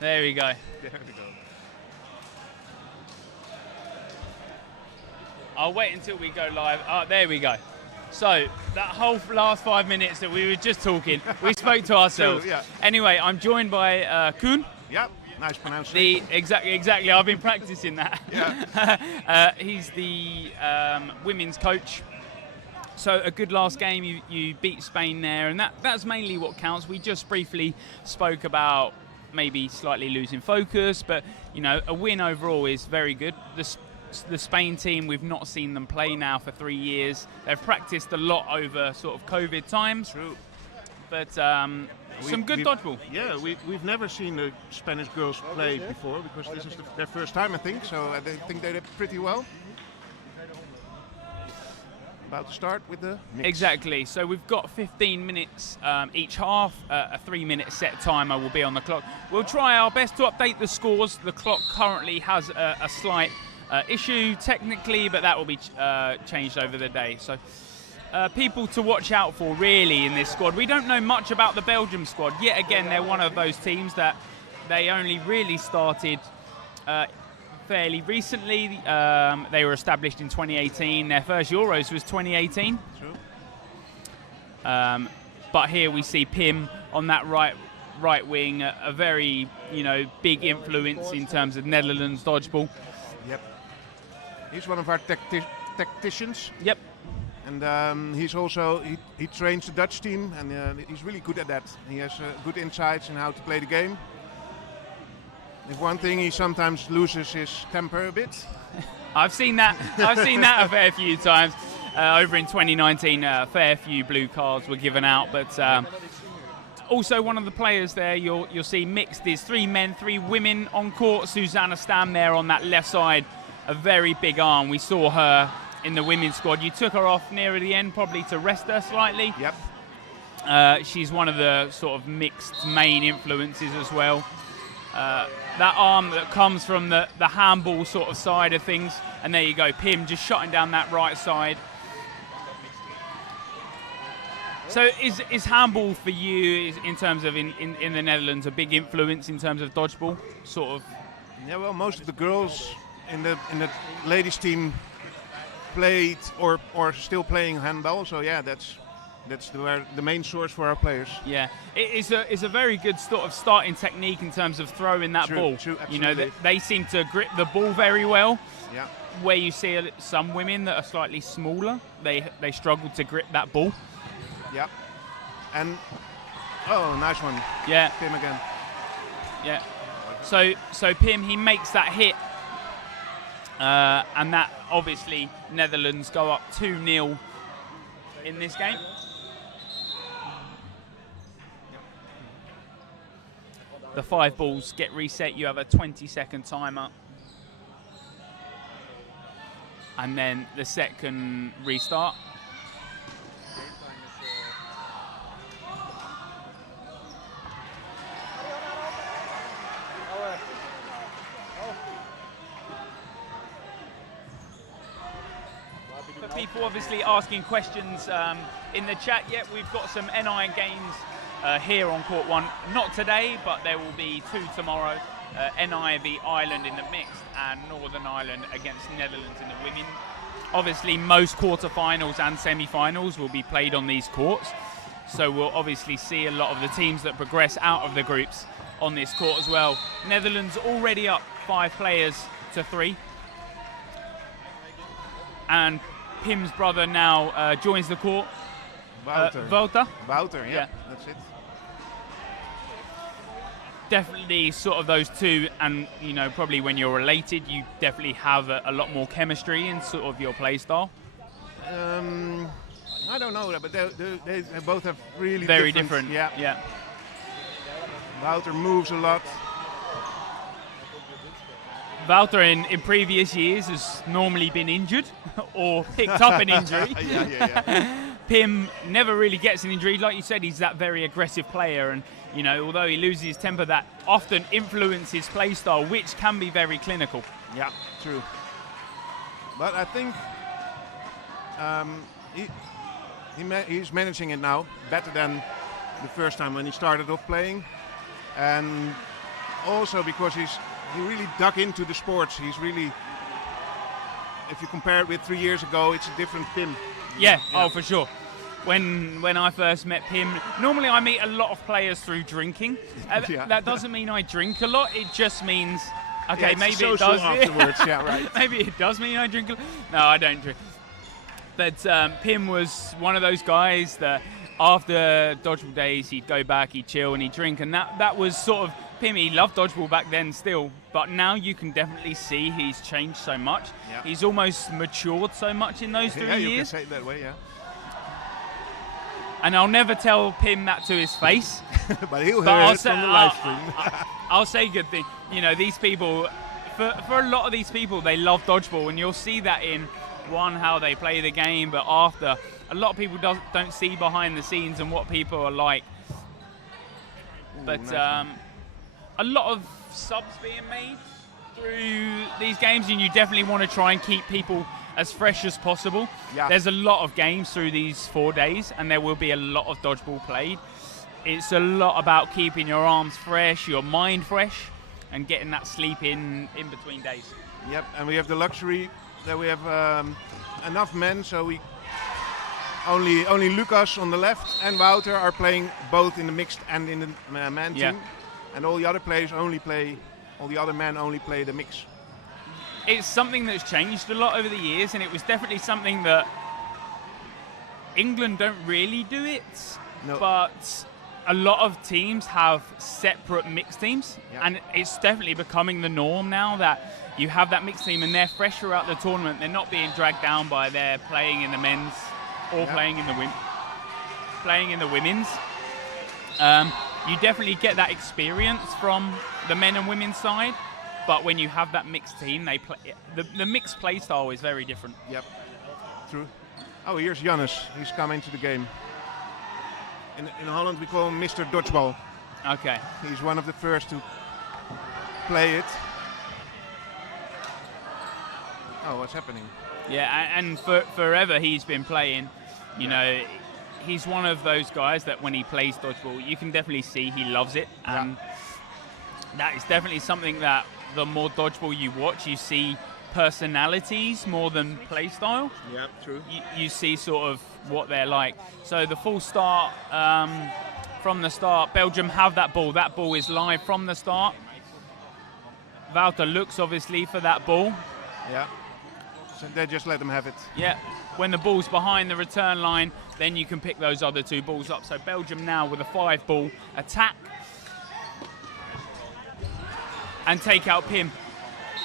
There we go. There we go. I'll wait until we go live. Oh, there we go. So, that whole last 5 minutes that we were just talking, we spoke to ourselves. True, yeah. Anyway, I'm joined by Koen. Yep, nice pronunciation. Exactly. I've been practicing that. Yeah. He's the women's coach. So a good last game, you beat Spain there, and that's mainly what counts. We just briefly spoke about maybe slightly losing focus, but a win overall is very good. The Spain team, we've not seen them play now for 3 years. They've practiced a lot over sort of COVID times. True. But some good dodgeball. Yeah, we've never seen the Spanish girls play before, because this is their first time, I think. So I think they did pretty well. About to start with the mix. Exactly. So we've got 15 minutes each half. A 3-minute set timer will be on the clock. We'll try our best to update the scores. The clock currently has a slight issue technically, but that will be changed over the day. So people to watch out for really in this squad. We don't know much about the Belgium squad. Yet again, they're one of those teams that they only really started fairly recently. They were established in 2018. Their first Euros was 2018. True. But here we see Pim on that right wing, a very big influence in terms of Netherlands dodgeball. Yep. He's one of our tacticians. Yep. And he's also he trains the Dutch team, and he's really good at that. He has good insights in how to play the game. If one thing, he sometimes loses his temper a bit. I've seen that. I've seen that a fair few times. Over in 2019, a fair few blue cards were given out, but also one of the players there you'll see mixed is 3 men, 3 women on court. Susanna Stam there on that left side, a very big arm. We saw her in the women's squad. You took her off nearer the end, probably to rest her slightly. Yep. She's one of the sort of mixed main influences as well. That arm that comes from the handball sort of side of things, and there you go, Pim just shutting down that right side. So is handball for you, in terms of in the Netherlands, a big influence in terms of dodgeball, sort of? Yeah, well, most of the girls in the ladies team played or still playing handball, so yeah, that's the main source for our players. Yeah, it's a very good sort of starting technique in terms of throwing that ball. True, absolutely. They seem to grip the ball very well. Yeah. Where you see some women that are slightly smaller, they struggle to grip that ball. Yeah. And nice one. Yeah. Pim again. Yeah. So Pim, he makes that hit, and that obviously Netherlands go up 2-0 in this game. The 5 balls get reset. You have a 20-second timer, and then the set can restart. For people obviously asking questions in the chat, we've got some NI games here on Court 1. Not today, but there will be 2 tomorrow. NI v Ireland in the mixed, and Northern Ireland against Netherlands in the women. Obviously, most quarterfinals and semi-finals will be played on these courts. So we'll obviously see a lot of the teams that progress out of the groups on this court as well. Netherlands already up 5 players to 3. And Pim's brother now joins the court. Wouter. Wouter, yeah, that's it. Definitely sort of those two, and probably when you're related, you definitely have a lot more chemistry in sort of your play style. I don't know, but they both have really very different. Yeah. Wouter moves a lot. Wouter in previous years has normally been injured or picked up an injury. Yeah. Pim never really gets an injury. Like you said, he's that very aggressive player, and although he loses his temper, that often influences his play style, which can be very clinical. Yeah, true. But I think he's managing it now better than the first time when he started off playing, and also because he really dug into the sports. He's really, if you compare it with 3 years ago, it's a different Pim. Yeah, oh for sure. When I first met Pim, normally I meet a lot of players through drinking. That doesn't mean I drink a lot. It just means, okay, maybe it does. Afterwards, yeah, right. Maybe it does mean I drink a lot. No, I don't drink. But Pim was one of those guys that after dodgeball days, he'd go back, he'd chill, and he'd drink. And that was sort of Pim. He loved dodgeball back then still. But now you can definitely see he's changed so much. Yeah. He's almost matured so much in those 3 years. Yeah, you can say it that way, yeah. And I'll never tell Pim that to his face. But he'll hear it on the live stream. I'll say good thing. You know, these people, for a lot of these people, they love dodgeball. And you'll see that in, one, how they play the game, but after, a lot of people don't see behind the scenes and what people are like. Ooh, but nice. A lot of subs being made through these games, and you definitely want to try and keep people as fresh as possible. Yeah. There's a lot of games through these 4 days, and there will be a lot of dodgeball played. It's a lot about keeping your arms fresh, your mind fresh, and getting that sleep in between days. Yep, and we have the luxury that we have enough men, so we only Lucas on the left and Wouter are playing both in the mixed and in the man team, and all the other players all the other men only play the mix. It's something that's changed a lot over the years, and it was definitely something that England don't really do it, but a lot of teams have separate mixed teams, and it's definitely becoming the norm now that you have that mixed team and they're fresh throughout the tournament. They're not being dragged down by their playing in the men's or playing in the women's. You definitely get that experience from the men and women's side. But when you have that mixed team, they play the mixed play style is very different. Yep, true. Oh, here's Jannes. He's coming to the game. In Holland, we call him Mr. Dodgeball. Okay. He's one of the first to play it. Oh, what's happening? Yeah, and forever he's been playing. You know, he's one of those guys that when he plays dodgeball, you can definitely see he loves it. And that is definitely something that the more dodgeball you watch, you see personalities more than play style. Yeah, true. You see sort of what they're like. So the full start, from the start, Belgium have that ball. That ball is live from the start. Wouter looks obviously for that ball. Yeah. So they just let them have it. Yeah. When the ball's behind the return line, then you can pick those other two balls up. So Belgium now with a 5-ball attack. And take out Pim.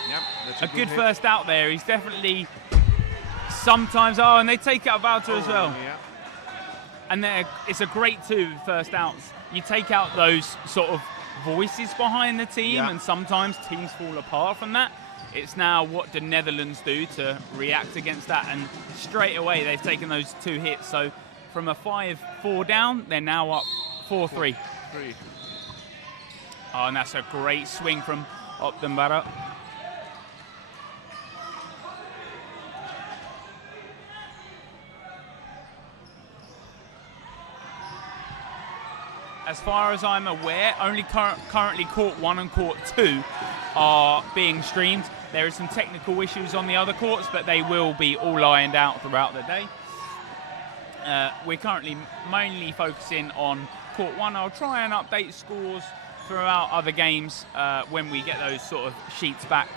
Yep, that's a good first out there. He's definitely sometimes. Oh, and they take out Wouter as well. Yeah. And it's a great first outs. You take out those sort of voices behind the team, and sometimes teams fall apart from that. It's now what the Netherlands do to react against that, and straight away they've taken those 2 hits. So from a 5-4 down, they're now up 4-3. Oh, and that's a great swing from Optenbarra. As far as I'm aware, only currently Court 1 and Court 2 are being streamed. There are some technical issues on the other courts, but they will be all ironed out throughout the day. We're currently mainly focusing on Court 1. I'll try and update scores throughout other games when we get those sort of sheets back.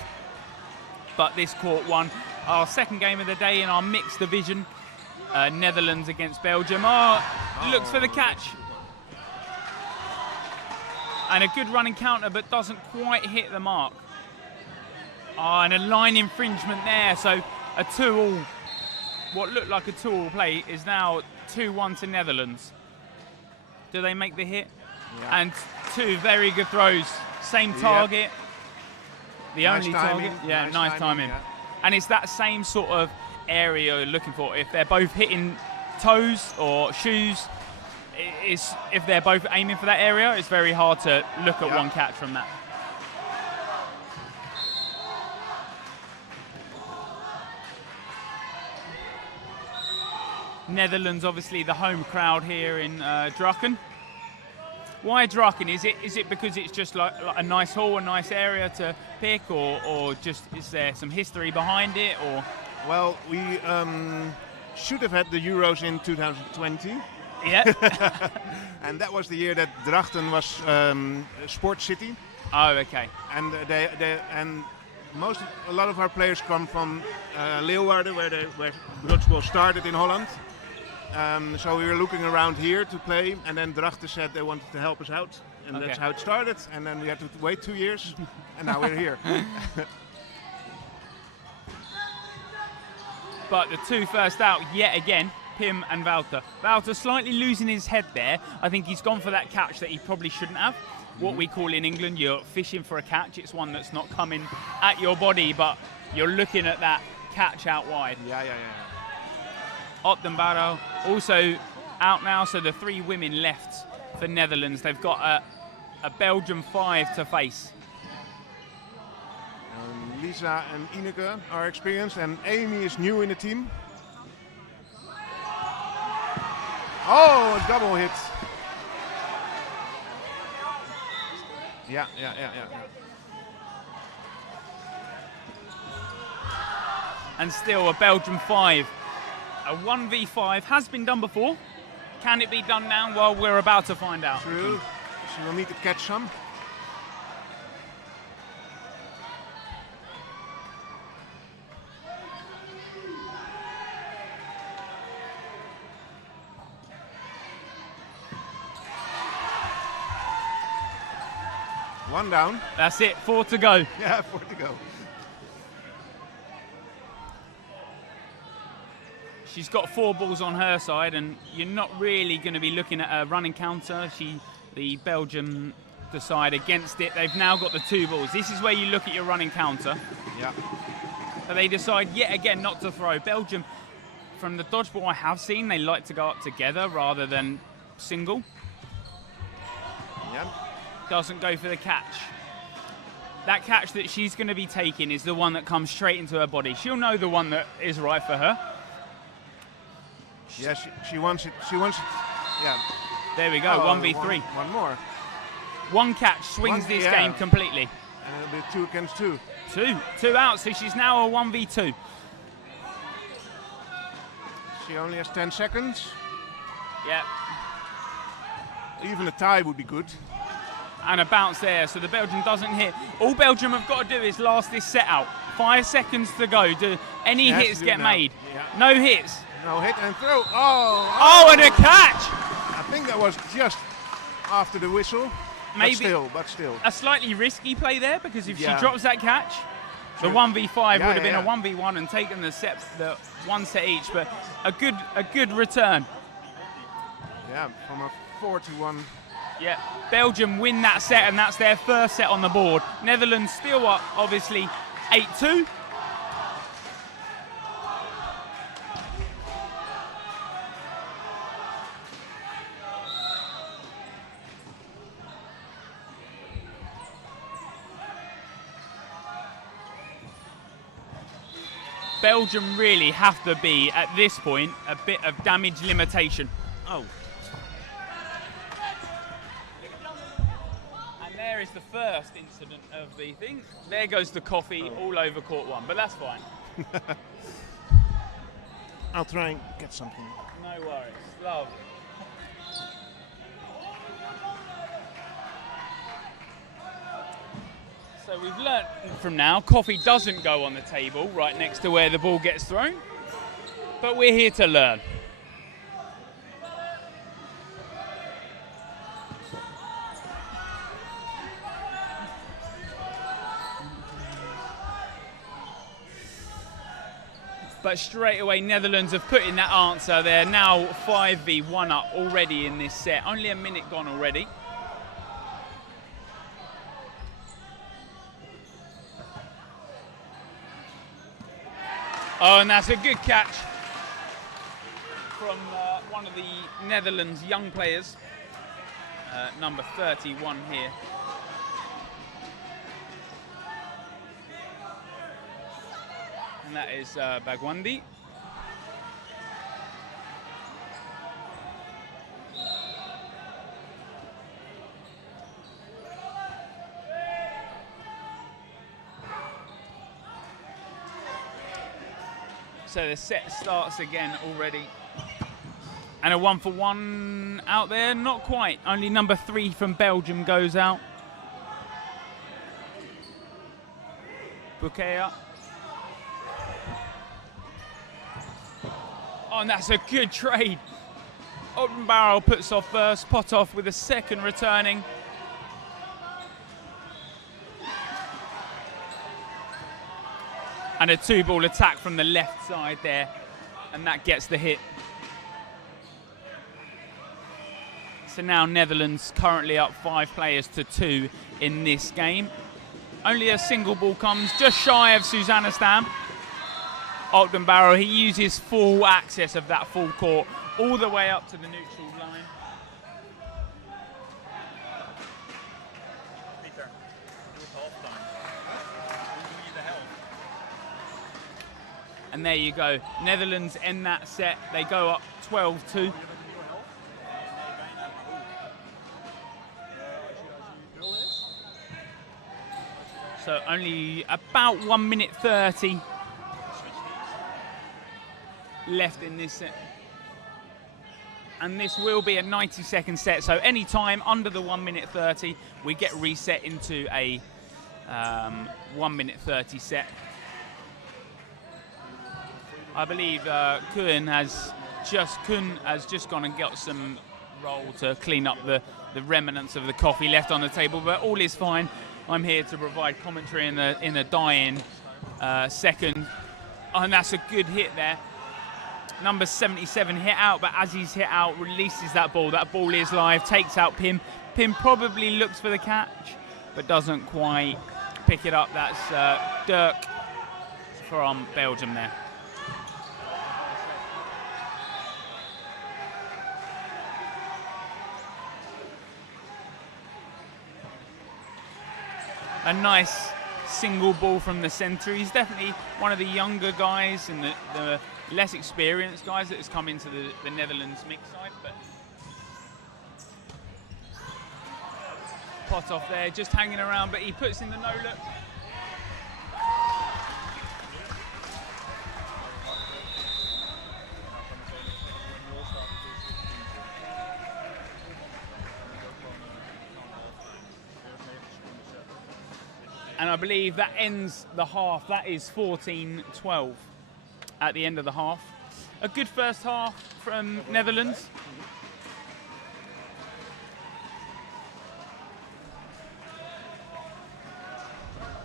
But this Court 1, our second game of the day in our mixed division, Netherlands against Belgium. Looks for the catch. And a good running counter, but doesn't quite hit the mark. And a line infringement there. So a 2-all, what looked like a 2-all play is now 2-1 to Netherlands. Do they make the hit? Yeah. And 2 very good throws. Same target. The nice only timing. target. Yeah, nice timing. Yeah. And it's that same sort of area you're looking for. If they're both hitting toes or shoes, if they're both aiming for that area, it's very hard to look at one catch from that. Netherlands, obviously the home crowd here in Draken. Why Draken? Is it because it's just like a nice hall, a nice area to pick, or just is there some history behind it, or? Well, we should have had the Euros in 2020. Yeah. And that was the year that Drachten was a sports city. Oh, okay. And a lot of our players come from Leeuwarden, where dodgeball started in Holland. So we were looking around here to play, and then Drachten said they wanted to help us out, and Okay. that's how it started. And then we had to wait 2 years, and now we're here. But the two first out yet again, Pim and Wouter. Wouter slightly losing his head there. I think he's gone for that catch that he probably shouldn't have. What we call in England, you're fishing for a catch. It's one that's not coming at your body, but you're looking at that catch out wide. Yeah. Ottenbaro also out now, so the 3 women left for Netherlands. They've got a Belgium 5 to face. Lisa and Ineke are experienced, and Amy is new in the team. Oh, a double hit. Yeah. And still a Belgium 5. A 1v5 has been done before. Can it be done now? Well, we're about to find out. True. She will need to catch some. One down. That's it, 4 to go. Yeah, 4 to go. She's got 4 balls on her side, and you're not really going to be looking at a running counter. The Belgium decide against it. They've now got the 2 balls. This is where you look at your running counter. Yeah. But they decide yet again not to throw. Belgium, from the dodgeball I have seen, they like to go up together rather than single. Yeah. Doesn't go for the catch. That catch that she's going to be taking is the one that comes straight into her body. She'll know the one that is right for her. Yeah, she wants it. She wants it. Yeah. There we go, 1v3. One more. One catch swings this game completely. And it'll be 2 against 2. 2 out, so she's now a 1v2. She only has 10 seconds. Yeah. Even a tie would be good. And a bounce there, so the Belgium doesn't hit. All Belgium have got to do is last this set out. 5 seconds to go. Do any hits get made? Yeah. No hits. No hit and throw. Oh, and a catch! I think that was just after the whistle. Maybe but still. a slightly risky play there, because if Yeah. she drops that catch, the Sure. 1v5 Yeah, would have been yeah. a 1v1 and taken the 1 set each, but a good return. Yeah, from a 4-1. Yeah, Belgium win that set, and that's their first set on the board. Netherlands still up, obviously, 8-2. Belgium really have to be, at this point, a bit of damage limitation. Oh. And there is the first incident of the thing. There goes the coffee all over court 1, but that's fine. I'll try and get something. No worries. Lovely. So we've learnt from now, coffee doesn't go on the table right next to where the ball gets thrown, but we're here to learn. But straight away, Netherlands have put in that answer. They're now 5v1 up already in this set. Only a minute gone already. Oh, and that's a good catch from one of the Netherlands young players, number 31 here. And that is Bagwandi. So the set starts again already. And a 1-for-1 out there, not quite. Only number 3 from Belgium goes out. Bouquet. Oh, and that's a good trade. Barrow puts off first, Potov with a second returning. And a 2-ball attack from the left side there, and that gets the hit. So now Netherlands currently up 5 players to 2 in this game. Only a single ball comes, just shy of Susanna Stam. Barrow, he uses full access of that full court all the way up to the neutral line. Peter, do it half-time. Who need the help? And there you go. Netherlands end that set. They go up 12-2. So only about 1 minute 30 left in this set. And this will be a 90-second set. So any time under the 1 minute 30, we get reset into a 1 minute 30 set. I believe Kuhn has just gone and got some roll to clean up the remnants of the coffee left on the table, but all is fine. I'm here to provide commentary in the dying second. Oh, and that's a good hit there. Number 77 hit out, but as he's hit out, releases that ball. That ball is live, takes out Pim. Pim probably looks for the catch, but doesn't quite pick it up. That's Dirk from Belgium there. A nice single ball from the centre. He's definitely one of the younger guys and the less experienced guys that has come into the Netherlands mix side. But Potov there, just hanging around, but he puts in the no-look. And I believe that ends the half. That is 14-12 at the end of the half. A good first half from Netherlands.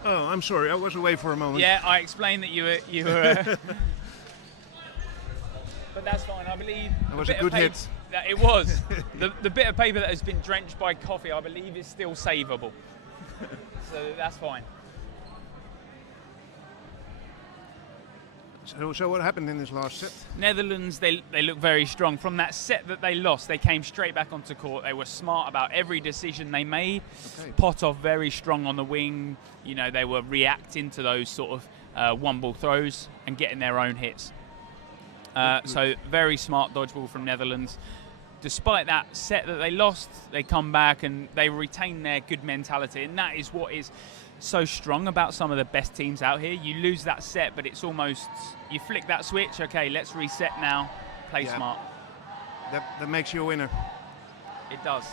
Oh, I'm sorry, I was away for a moment. Yeah, I explained that you were but that's fine. I believe that was a good hit. It was. the bit of paper that has been drenched by coffee, I believe, is still savable. So that's fine. So what happened in this last set? Netherlands, they look very strong. From that set that they lost, they came straight back onto court. They were smart about every decision they made. Okay. Potov very strong on the wing. You know, they were reacting to those sort of one-ball throws and getting their own hits. So very smart dodgeball from Netherlands. Despite that set that they lost, they come back and they retain their good mentality, and that is what is so strong about some of the best teams out here. You lose that set, but it's almost, you flick that switch, okay, let's reset now, play smart. That makes you a winner. It does.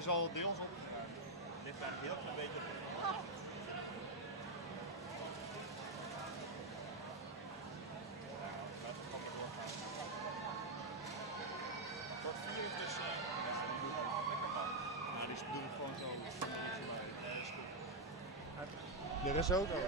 is al deels op. Ligt daar een heel klein beetje op. Voor 4 is dus lekker man. Ja, die doen het gewoon zo. Ja, dat is goed. De risotto.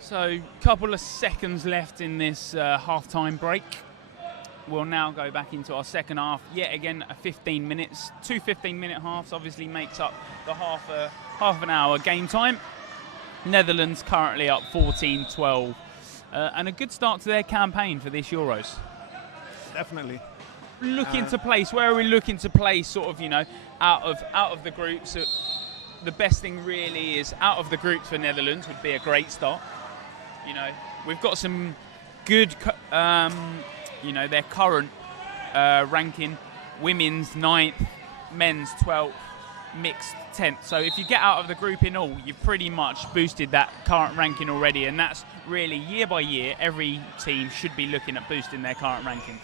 So, couple of seconds left in this half-time break. We'll now go back into our second half. Yet again, 15 minutes. 2 15-minute halves obviously makes up the half an hour game time. Netherlands currently up 14-12. And a good start to their campaign for this Euros. Definitely. Looking to place, where are we looking to place sort of, you know, out of the groups? The best thing really is out of the groups for Netherlands would be a great start. You know, we've got some good, you know, their current ranking, women's 9th, men's 12th, mixed 10th. So if you get out of the group in all, you've pretty much boosted that current ranking already, and that's really year by year, every team should be looking at boosting their current rankings.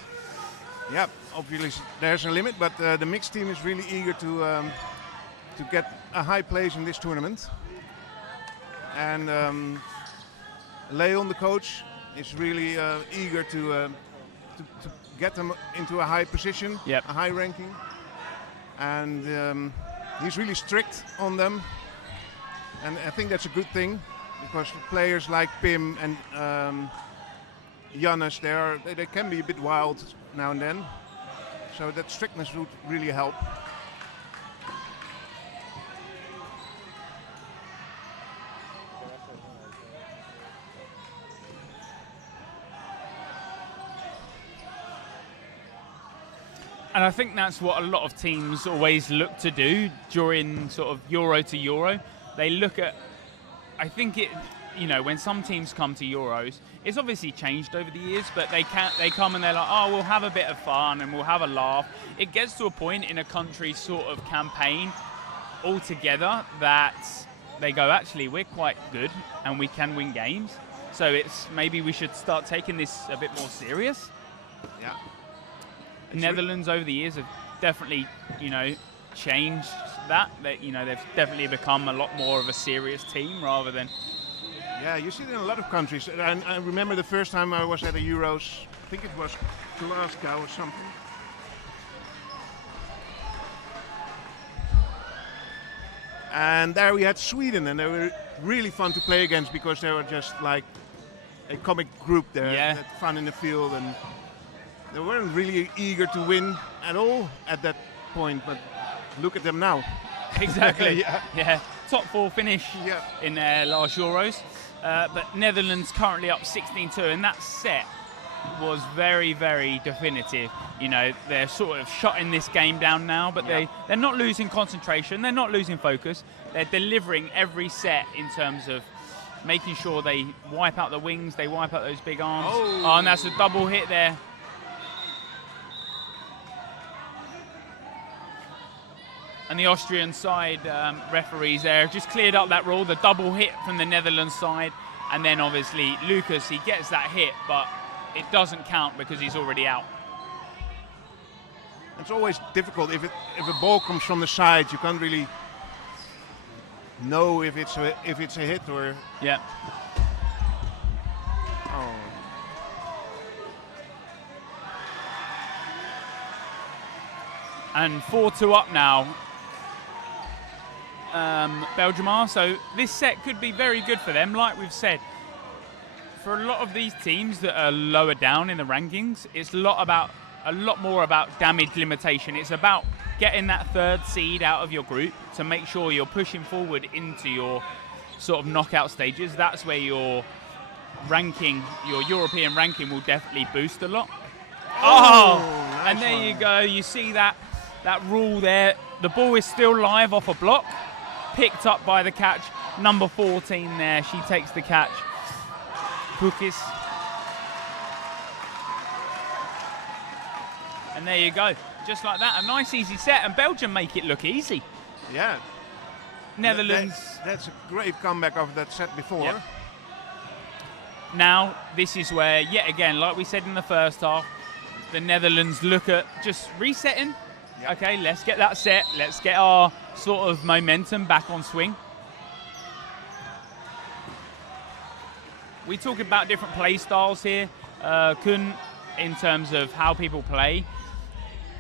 Yeah, obviously there's a limit, but the mixed team is really eager to get a high place in this tournament. And Leon, the coach, is really eager to get them into a high position, Yep. a high ranking. And he's really strict on them. And I think that's a good thing, because players like Pim and Jannes, they can be a bit wild now and then. So that strictness would really help. And I think that's what a lot of teams always look to do during sort of Euro to Euro. They look at, I think it, you know, when some teams come to Euros, it's obviously changed over the years, but they come and they're like, oh, we'll have a bit of fun and we'll have a laugh. It gets to a point in a country's sort of campaign altogether that they go, actually, we're quite good and we can win games. So it's maybe we should start taking this a bit more serious. Yeah. Netherlands over the years have definitely, you know, changed that. You know, they've definitely become a lot more of a serious team rather than. Yeah, you see it in a lot of countries. And I remember the first time I was at the Euros, I think it was Glasgow or something. And there we had Sweden, and they were really fun to play against because they were just like a comic group there. Yeah. Had fun in the field, and they weren't really eager to win at all at that point, but look at them now. Exactly. Yeah. Yeah. Top 4 finish Yeah. in their last Euros. But Netherlands currently up 16-2, and that set was very, very definitive. You know, they're sort of shutting this game down now, but they're not losing concentration, they're not losing focus. They're delivering every set in terms of making sure they wipe out the wings, they wipe out those big arms. Oh. And that's a double hit there. And the Austrian side referees there have just cleared up that rule, the double hit from the Netherlands side. And then obviously Lucas, he gets that hit, but it doesn't count because he's already out. It's always difficult if a ball comes from the side. You can't really know if it's a hit or. Yeah. Oh. And 4-2 up now. Belgium are. So this set could be very good for them. Like we've said, for a lot of these teams that are lower down in the rankings, it's a lot more about damage limitation. It's about getting that third seed out of your group to make sure you're pushing forward into your sort of knockout stages. That's where your ranking, your European ranking, will definitely boost a lot. Nice And there one. you go. You see that rule there. The ball is still live off a block, picked up by the catch. Number 14 there, she takes the catch. Kukis. And there you go. Just like that, a nice easy set, and Belgium make it look easy. Yeah. Netherlands. That's a great comeback of that set before. Yep. Now, this is where, yet again, like we said in the first half, the Netherlands look at just resetting. Yep. Okay, let's get that set. Let's get our sort of momentum back on swing. We talk about different play styles here, Kun, in terms of how people play,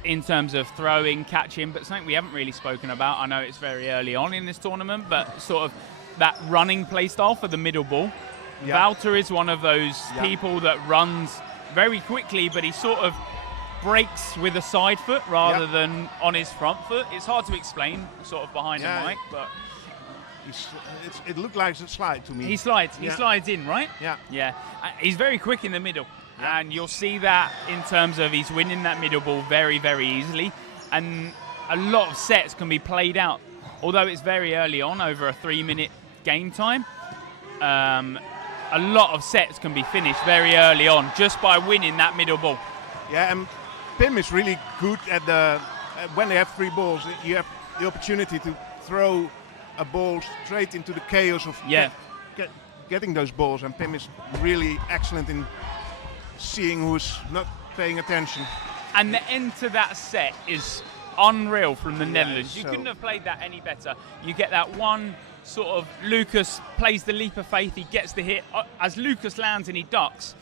in terms of throwing, catching, but something we haven't really spoken about. I know it's very early on in this tournament, but sort of that running play style for the middle ball. Yeah. Wouter is one of those people that runs very quickly, but he sort of breaks with a side foot rather than on his front foot. It's hard to explain sort of behind the mic, but it looked like a slide to me. he slides in, right? Yeah. Yeah, he's very quick in the middle, and you'll see that in terms of he's winning that middle ball very, very easily, and a lot of sets can be played out. Although it's very early on, over a 3-minute game time, a lot of sets can be finished very early on just by winning that middle ball. Yeah, and Pim is really good at when they have 3 balls, you have the opportunity to throw a ball straight into the chaos of getting those balls, and Pim is really excellent in seeing who's not paying attention. And the end to that set is unreal from the Netherlands. You so- couldn't have played that any better. You get that one sort of, Lucas plays the leap of faith, he gets the hit. As Lucas lands and he ducks,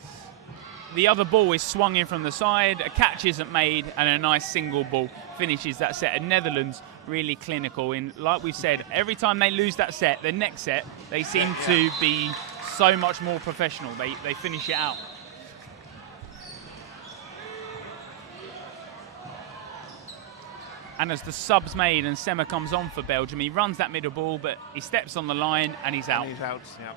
the other ball is swung in from the side, a catch isn't made, and a nice single ball finishes that set. And Netherlands really clinical in, like we've said, every time they lose that set, the next set, they seem to be so much more professional. They finish it out. And as the sub's made and Sema comes on for Belgium, he runs that middle ball, but he steps on the line and he's out. And he's out, yeah.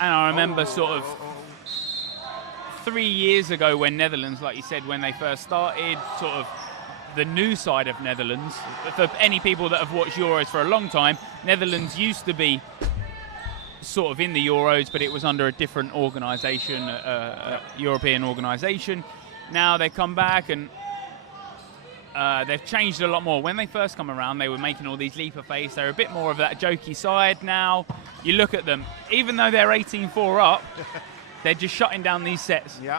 And I remember sort of 3 years ago when Netherlands, like you said, when they first started, sort of the new side of Netherlands. For any people that have watched Euros for a long time, Netherlands used to be sort of in the Euros, but it was under a different organisation, a European organisation. Now they come back and they've changed a lot more. When they first come around, they were making all these leap of faith. They're a bit more of that jokey side now. You look at them, even though they're 18-4 up, they're just shutting down these sets. Yeah.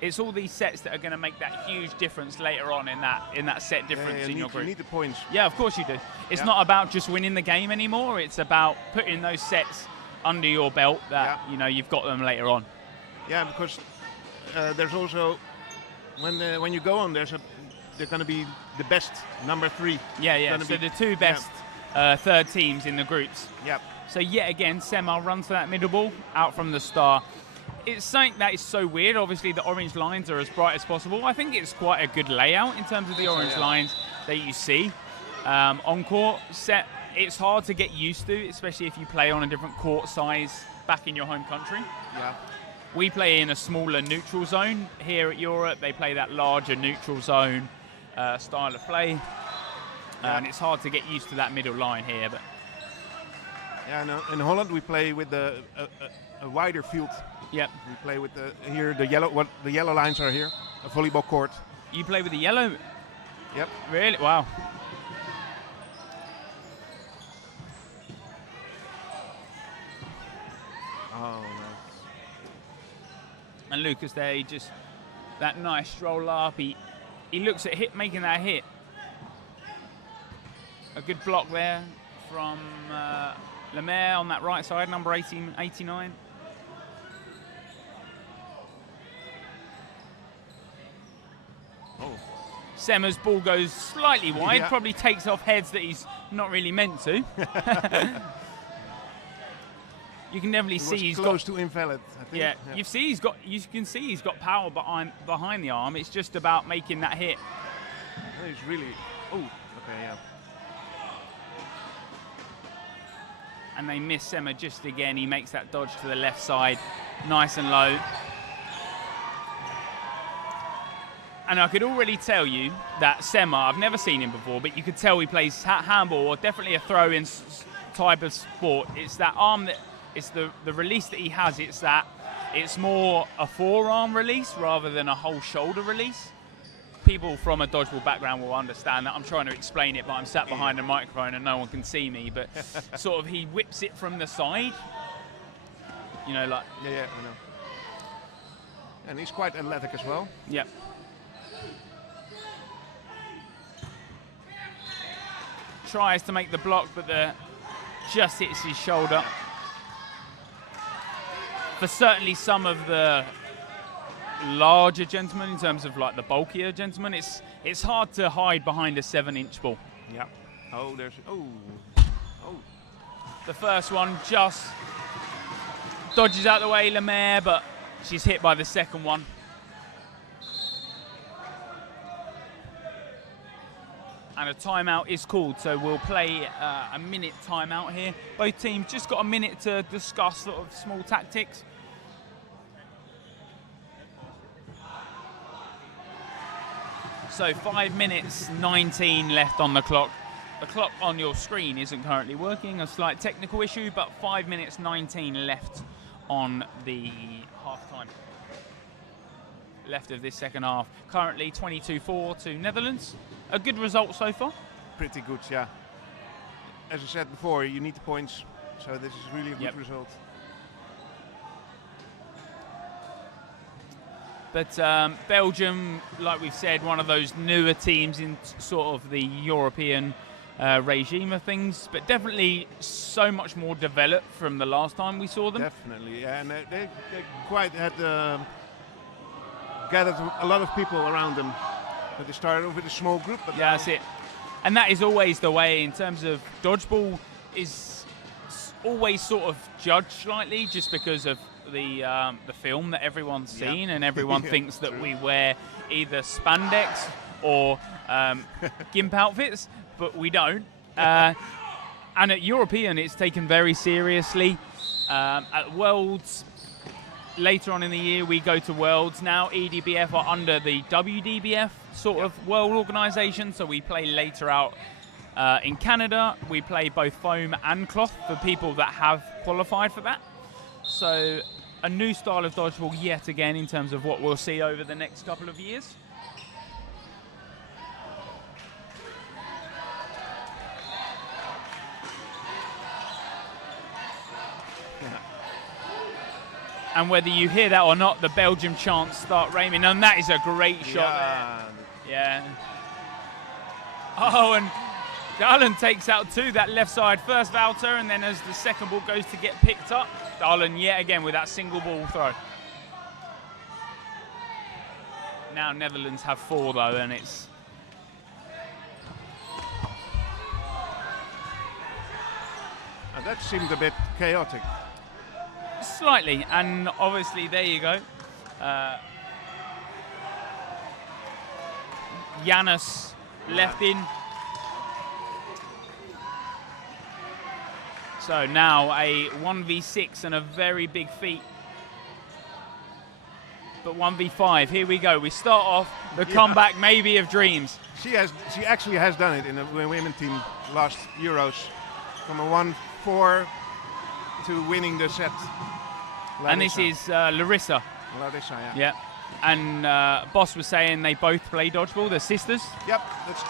It's all these sets that are going to make that huge difference later on in that set difference in your group. You need the points. Yeah, of course you do. It's not about just winning the game anymore. It's about putting those sets under your belt that you know you've got them later on. Yeah, because there's also when you go on, they're going to be the best number 3. Yeah. So the 2 best third teams in the groups. Yeah. So yet again, Sema runs to that middle ball out from the star. It's something that is so weird. Obviously, the orange lines are as bright as possible. I think it's quite a good layout in terms of the orange lines that you see. On court set, it's hard to get used to, especially if you play on a different court size back in your home country. Yeah. We play in a smaller neutral zone. Here at Europe, they play that larger neutral zone style of play. And it's hard to get used to that middle line here. But yeah, in Holland we play with a wider field. Yep. We play with the yellow lines are here, a volleyball court. You play with the yellow? Yep. Really? Wow. Oh, nice. And Lucas there, he just, that nice stroll up. He looks at making that hit. A good block there from Lemaire on that right side, number 89. Semmer's ball goes slightly wide, Yeah. probably takes off heads that he's not really meant to. You can definitely He see was he's close to invalid, I think. Yeah, you can see he's got power behind the arm. It's just about making that hit. He's really. Oh, okay, yeah. And they miss Semmer just again. He makes that dodge to the left side, nice and low. And I could already tell you that Semmer, I've never seen him before, but you could tell he plays handball, or definitely a throw-in type of sport. It's that arm that, it's the release that he has. It's more a forearm release rather than a whole shoulder release. People from a dodgeball background will understand that. I'm trying to explain it, but I'm sat behind a microphone and no one can see me. But sort of he whips it from the side. You know, like... Yeah, I know. And he's quite athletic as well. Yep. Tries to make the block, but just hits his shoulder. For certainly some of the larger gentlemen, in terms of like the bulkier gentlemen, it's hard to hide behind a 7-inch ball. Yeah. Oh, there's. Oh. Oh. The first one just dodges out the way, Lemaire, but she's hit by the second one. And a timeout is called, so we'll play a minute timeout here. Both teams just got a minute to discuss sort of small tactics. So 5 minutes 19 left on the clock. The clock on your screen isn't currently working, a slight technical issue, but 5 minutes 19 left on the half-time. Left of this second half. Currently 22-4 to Netherlands. A good result so far. Pretty good, yeah. As I said before, you need the points, so this is really a good result. But Belgium, like we've said, one of those newer teams in sort of the European regime of things, but definitely so much more developed from the last time we saw them. Definitely, yeah, and they quite had gathered a lot of people around them. But they started off with a small group. But yeah, that's it. And that is always the way in terms of dodgeball, is always sort of judged slightly just because of the film that everyone's seen, and everyone thinks that we wear either spandex or gimp outfits, but we don't. And at European, it's taken very seriously. At Worlds, later on in the year, we go to Worlds. Now EDBF are under the WDBF sort of world organisation, so we play later out in Canada. We play both foam and cloth for people that have qualified for that. So a new style of dodgeball yet again in terms of what we'll see over the next couple of years. And whether you hear that or not, the Belgium chants start raining, and that is a great shot there. Yeah. Oh, and Dahlen takes out two, that left side first Wouter, and then as the second ball goes to get picked up, Dahlen yet again with that single ball throw. Now Netherlands have four though, and it's... And that seemed a bit chaotic. Slightly, and obviously there you go. Janus left in. So now a 1v6 and a very big feat. But 1v5, here we go. We start off the comeback maybe of dreams. She actually has done it in the women team last Euros. From a 1-4 to winning the set. And this is Larissa. Larissa, yeah. Yeah. And Boss was saying they both play dodgeball, they're sisters. Yep, that's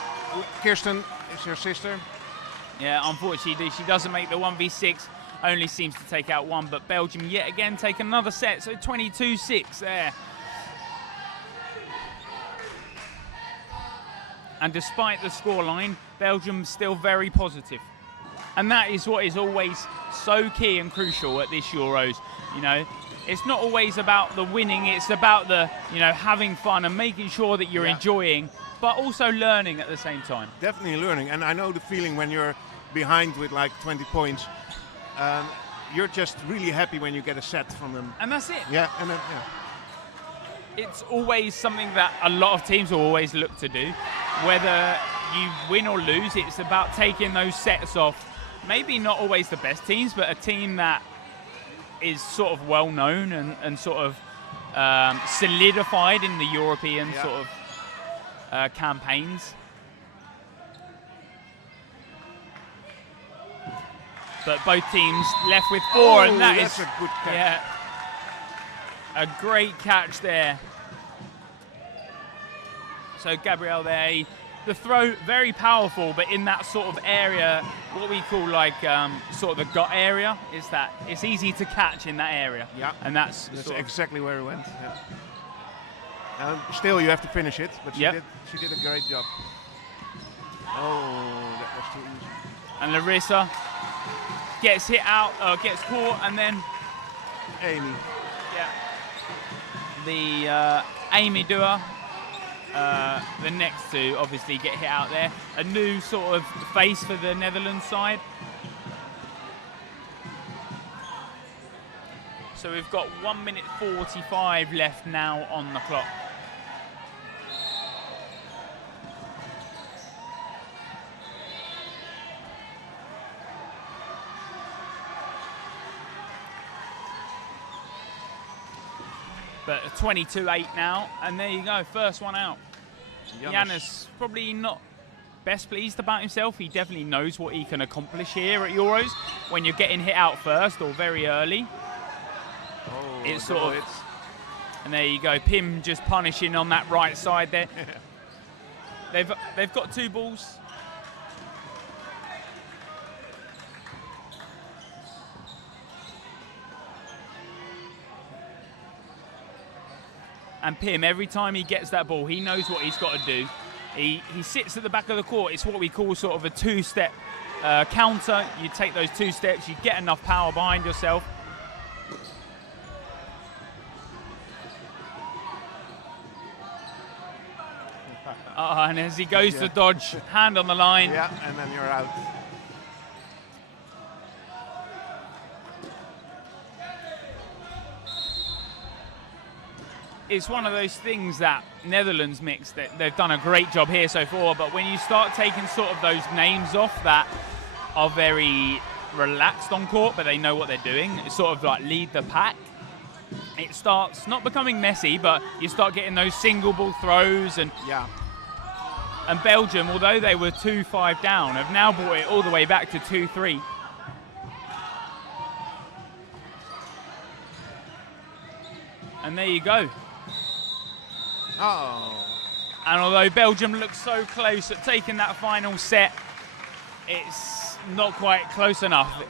Kirsten is her sister. Yeah, unfortunately she doesn't make the 1v6, only seems to take out one, but Belgium yet again take another set, so 22-6 there. And despite the scoreline, Belgium still very positive. And that is what is always so key and crucial at this Euros. You know, it's not always about the winning, it's about the, you know, having fun and making sure that you're enjoying but also learning at the same time. Definitely learning, and I know the feeling when you're behind with like 20 points. You're just really happy when you get a set from them. And that's it. Yeah, and yeah. It's always something that a lot of teams will always look to do. Whether you win or lose, it's about taking those sets off. Maybe not always the best teams, but a team that is sort of well known and sort of solidified in the European sort of campaigns. But both teams left with 4, and that's a good catch. Yeah, a great catch there. So Gabriel there, the throw very powerful, but in that sort of area, what we call like sort of the gut area, is that it's easy to catch in that area. Yeah, and that's exactly where it went. Yeah. Still, you have to finish it, but she did a great job. Oh, that was too easy. And Larissa gets hit out, gets caught, and then Amy. Yeah. The Amy Dua, the next two obviously get hit out there. A new sort of face for the Netherlands side. So we've got 1 minute 45 left now on the clock. But 22-8 now, and there you go, first one out. Janus probably not best pleased about himself. He definitely knows what he can accomplish here at Euros when you're getting hit out first or very early. Oh, it's sort of, and there you go, Pim just punishing on that right side there. They've got 2 balls. And Pim, every time he gets that ball, he knows what he's got to do. He sits at the back of the court. It's what we call sort of a 2-step counter. You take those 2 steps, you get enough power behind yourself. And as he goes to dodge, hand on the line. Yeah, and then you're out. It's one of those things that Netherlands mix, that they've done a great job here so far, but when you start taking sort of those names off that are very relaxed on court, but they know what they're doing, it's sort of like lead the pack, it starts not becoming messy, but you start getting those single ball throws. And Belgium, although they were 2-5 down, have now brought it all the way back to 2-3. And there you go. Oh. And although Belgium looks so close at taking that final set, it's not quite close enough.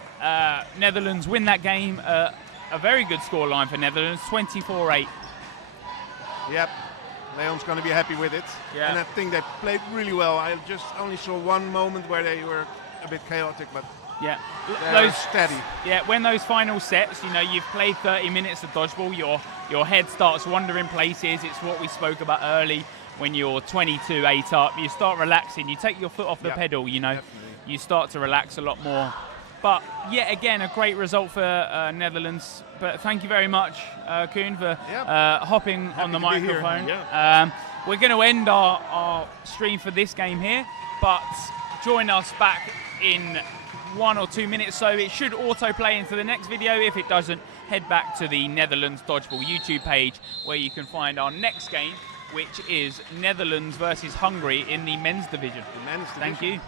Netherlands win that game. A very good scoreline for Netherlands, 24-8. Yep. Leon's going to be happy with it. Yeah. And I think they played really well. I just only saw one moment where they were a bit chaotic, but yeah, they're steady. Yeah, when those final sets, you know, you've played 30 minutes of dodgeball, your head starts wandering places. It's what we spoke about early. When you're 22-8 up, you start relaxing. You take your foot off the pedal, you know. Definitely. You start to relax a lot more. But yet again, a great result for Netherlands. But thank you very much, Koen, for hopping on the microphone. We're going to end our stream for this game here, but join us back in 1 or 2 minutes. So it should autoplay into the next video. If it doesn't, head back to the Netherlands Dodgeball YouTube page, where you can find our next game, which is Netherlands versus Hungary in the men's division. Thank you.